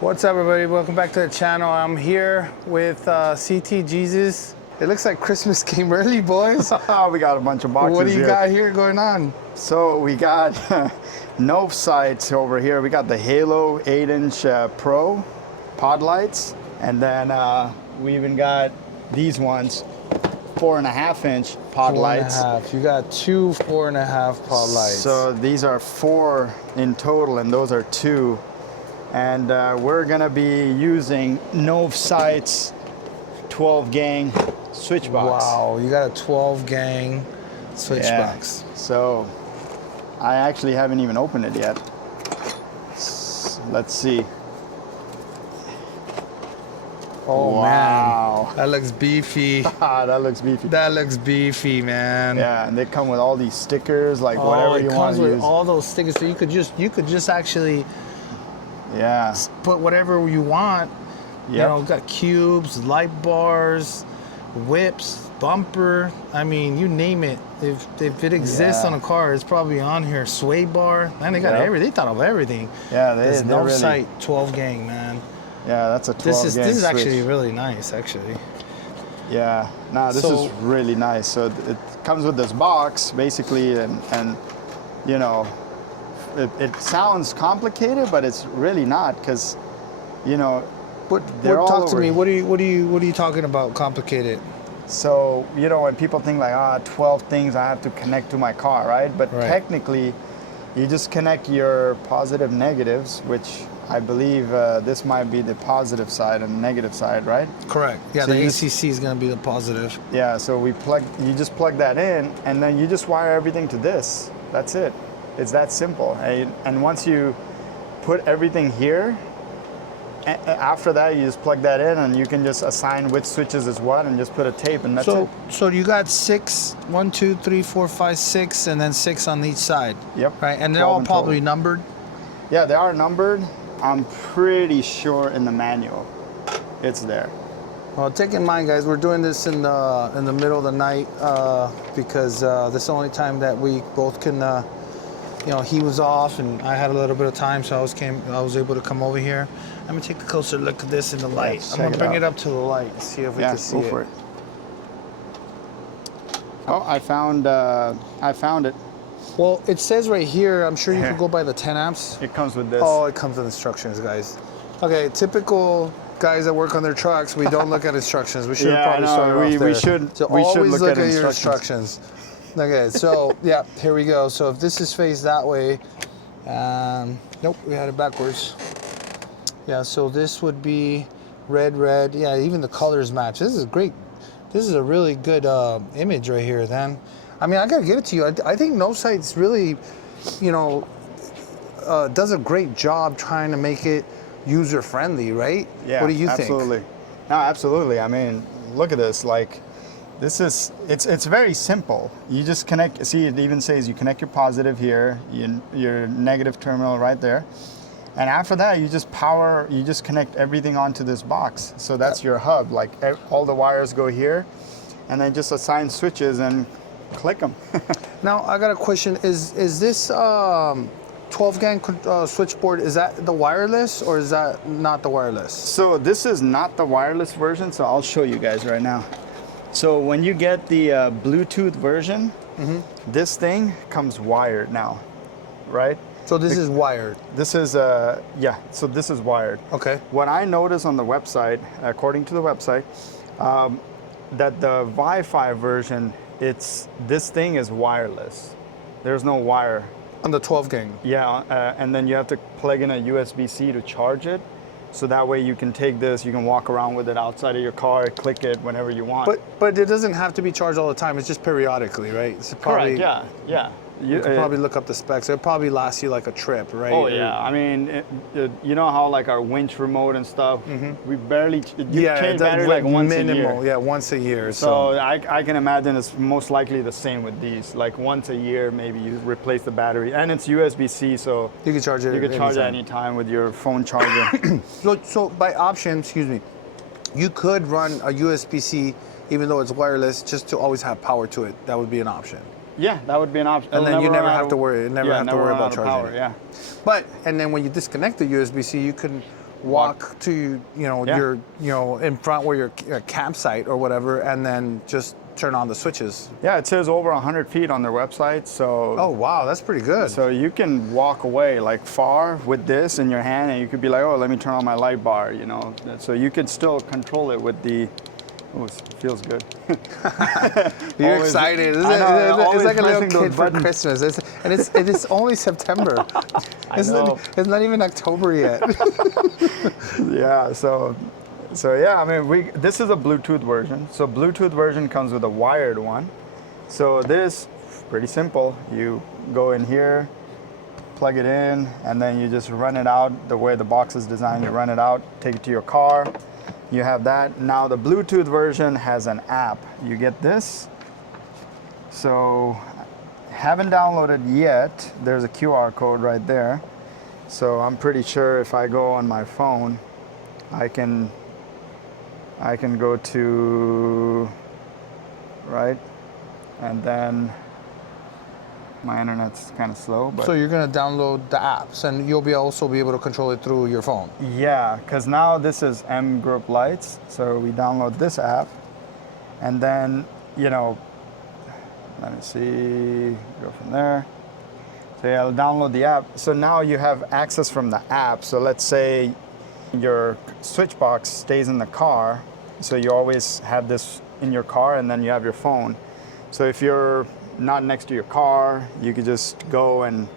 What's up, everybody? Welcome back to the channel. I'm here with CT Jesus. It looks like Christmas came early, boys. We got a bunch of boxes. What do you here. got here going on? So we got Novsight over here. We got the Halo 8-inch Pro pod lights, and then we even got these ones, 4.5-inch pod lights. 4.5. You got two 4.5 pod lights. So these are 4 in total, and those are 2. And we're gonna be using Novsight's 12 gang switch box. Wow, you got a 12 gang switch box. So I actually haven't even opened it yet. Let's see. Oh wow. Man, that looks beefy. That looks beefy. That looks beefy, man. Yeah, and they come with all these stickers, like whatever you want to use. It comes with all those stickers, so you could just actually put whatever you want. Yep. You know, got cubes, light bars, whips, bumper. I mean, you name it. If it exists on a car, it's probably on here. Sway bar. Man, they got everything. They thought of everything. Yeah, There's they Novsight 12 gang, man. Yeah, that's a 12 gang This is switch. actually really nice, actually. Yeah, no, this is really nice. So it comes with this box, basically, and you know, it sounds complicated, but it's really not, because, you know, they're all talk to over. me. What are you talking about? Complicated? So, you know, when people think like, 12 things I have to connect to my car, right? But technically, you just connect your positive negatives, which I believe this might be the positive side and negative side, right? Correct. Yeah, so the ACC is going to be the positive. Yeah, so you just plug that in, and then you just wire everything to this. That's it. It's that simple. And once you put everything here, after that, you just plug that in, and you can just assign which switches is what, and just put a tape, and that's it. So you got 6, 1, 2, 3, 4, 5, 6, and then 6 on each side. Yep. Right, and they're all probably numbered. Yeah, they are numbered. I'm pretty sure in the manual, it's there. Well, take in mind, guys, we're doing this in the middle of the night because this is the only time that we both can. You know, he was off and I had a little bit of time, so I was able to come over here. Let me take a closer look at this in the light. I'm gonna bring it up to the light and see if we can see it. For it. Oh, I found it. Well, it says right here, I'm sure you can go by the 10 amps. It comes with this. Oh, it comes with instructions, guys. Okay, typical guys that work on their trucks, we don't look at instructions. We should probably start off there. We should always look at your instructions. Okay, so yeah, here we go. So if this is faced that way, nope, we had it backwards. Yeah, so this would be red. Yeah, even the colors match. This is great. This is a really good image right here, then. I mean, I gotta give it to you. I think Novsight's really, you know, does a great job trying to make it user-friendly, right? Yeah, what do you think? Absolutely. No, absolutely. I mean, look at this. Like, this is, it's very simple. You just connect, see, it even says you connect your positive here, your negative terminal right there. And after that, you just connect everything onto this box. So that's your hub. Like, all the wires go here, and then just assign switches and click them. Now, I got a question. Is this 12 gang switchboard, is that the wireless or is that not the wireless? So this is not the wireless version, so I'll show you guys right now. So when you get the Bluetooth version, this thing comes wired now, right? So this is wired? This is, so this is wired. Okay. What I noticed on the website, according to the website, that the Wi-Fi version, this thing is wireless. There's no wire. On the 12 gang? Yeah, and then you have to plug in a USB-C to charge it. So that way you can take this, you can walk around with it outside of your car, click it whenever you want. But it doesn't have to be charged all the time. It's just periodically, right? It's probably, correct, yeah. You can probably look up the specs. It'll probably last you like a trip, right? Oh yeah, I mean, you know how like our winch remote and stuff, we barely, change battery like once a year. Yeah, once a year. So I can imagine it's most likely the same with these. Like once a year, maybe you replace the battery. And it's USB-C, so you can charge it You can charge it anytime with your phone charger. So by option, excuse me, you could run a USB-C, even though it's wireless, just to always have power to it. That would be an option. Yeah, that would be an option. And then you never have to worry. Never have to worry about charging. Yeah. But and then when you disconnect the USB-C, you can walk to, you know, Yeah. your, you know, in front where your campsite or whatever, and then just turn on the switches. Yeah, it says over 100 feet on their website, so Oh wow, that's pretty good. so you can walk away like far with this in your hand, and you could be like, oh, let me turn on my light bar, you know. So you could still control it with the. Oh, it feels good. You're Always- excited. I know, It's always like a little pressing those kid for buttons. Christmas. It's only September. It's know. it's not even October yet. Yeah, so yeah, I mean, this is a Bluetooth version. So Bluetooth version comes with a wired one. So this, pretty simple. You go in here, plug it in, and then you just run it out the way the box is designed. You run it out, take it to your car. You have that. Now the Bluetooth version has an app. You get this. So haven't downloaded yet. There's a QR code right there. So I'm pretty sure if I go on my phone, I can go to, right? And then my internet's kind of slow, but So you're gonna download the apps, and you'll also be able to control it through your phone. yeah, because now this is M Group Lights. So we download this app, and then, you know, let me see, go from there. So yeah, I'll download the app. So now you have access from the app. So let's say your switch box stays in the car. So you always have this in your car, and then you have your phone. So if you're not next to your car, you could just go and,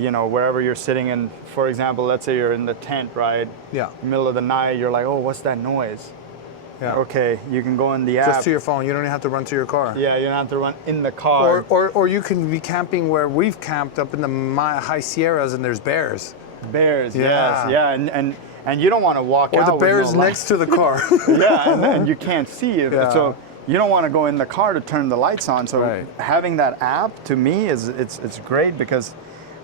you know, wherever you're sitting in, for example, let's say you're in the tent, right? Yeah. Middle of the night, you're like, oh, what's that noise? Yeah. Okay, you can go in the app. Just to your phone. You don't even have to run to your car. Yeah, you don't have to run in the car. Or you can be camping where we've camped up in the high Sierras, and there's bears. Bears, Yeah. yes, yeah, and you don't want to walk Or out the with bears no light. next to the car. Yeah, and you can't see it. Yeah. So you don't want to go in the car to turn the lights on. So Right. having that app to me it's great, because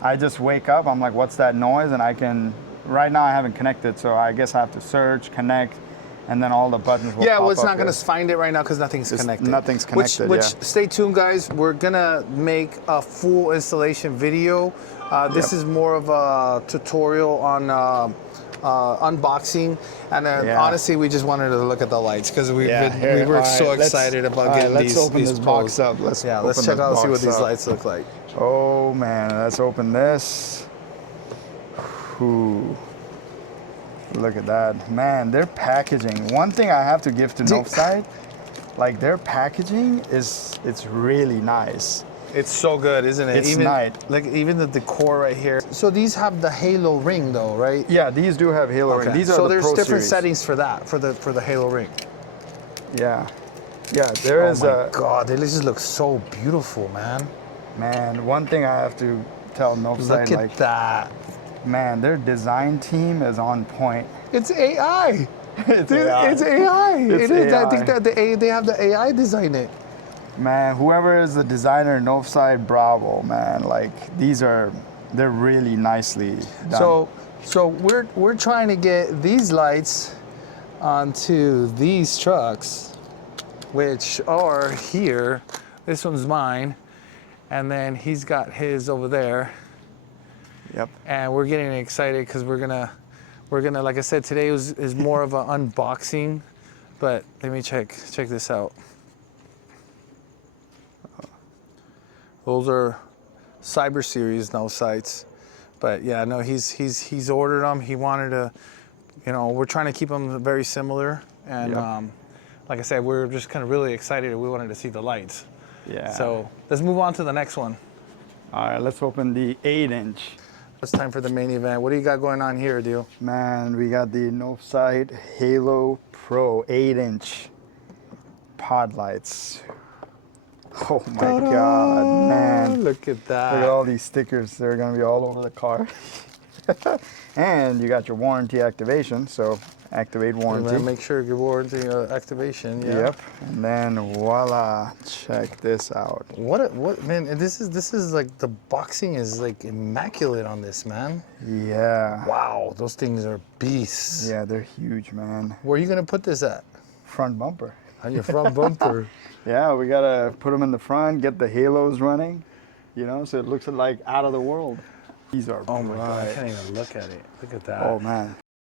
I just wake up, I'm like, what's that noise? And I can, right now I haven't connected, so I guess I have to search, connect, and then all the buttons will Yeah, pop well, it's up not going to there. find it right now because nothing's connected. nothing's connected, Which yeah. stay tuned, guys. We're going to make a full installation video. This Yep. is more of a tutorial on unboxing. And then Yeah. honestly, we just wanted to look at the lights because we here, were all so right, let's- excited about all right, getting let's these open this pros. box up. Let's Yeah, let's open check this out and see what box these up. lights look like. Oh man, let's open this. Ooh. Look at that. Man, their packaging. One thing I have to give to Novsight, like their packaging it's really nice. It's so good, isn't it? It's even, nice. Like even the decor right here. So these have the halo ring though, right? Yeah, these do have Halo ring. These are so the there's Pro different series. settings for that, for the halo ring. Yeah. Yeah, there is oh my a God, they just look so beautiful, man. man, one thing I have to tell Novsight, Look at like that. man, their design team is on point. It's AI. It's Dude, AI. It's AI. It's It is. I AI. think that they have the AI design it. Man, whoever is the designer, Novsight, bravo, man. Like they're really nicely done. So we're trying to get these lights onto these trucks, which are here. This one's mine, and then he's got his over there. Yep. And we're getting excited because we're gonna, like I said, today is more of an unboxing, but let me check this out. Those are Cyber Series Novsights, but yeah, no, he's ordered them. He wanted to, you know, we're trying to keep them very similar, and Yep. like I said, we're just kind of really excited. We wanted to see the lights. Yeah. So let's move on to the next one. All right, let's open the 8-inch. It's time for the main event. What do you got going on here, Adil? Man, we got the Novsight Halo Pro 8-inch pod lights. Oh my God, man. Look at that. Look at all these stickers. They're gonna be all over the car. And you got your warranty activation, so activate warranty. Make sure your warranty activation. Yeah. Yep. And then voila, check this out. What man? This is like the boxing is like immaculate on this, man. Yeah. Wow, those things are beasts. Yeah, they're huge, man. Where are you gonna put this at? Front bumper. On your front bumper. Yeah, we gotta put them in the front, get the halos running, you know, so it looks like out of the world. These are Oh my God, I bright. can't even look at it. Look at that. Oh man,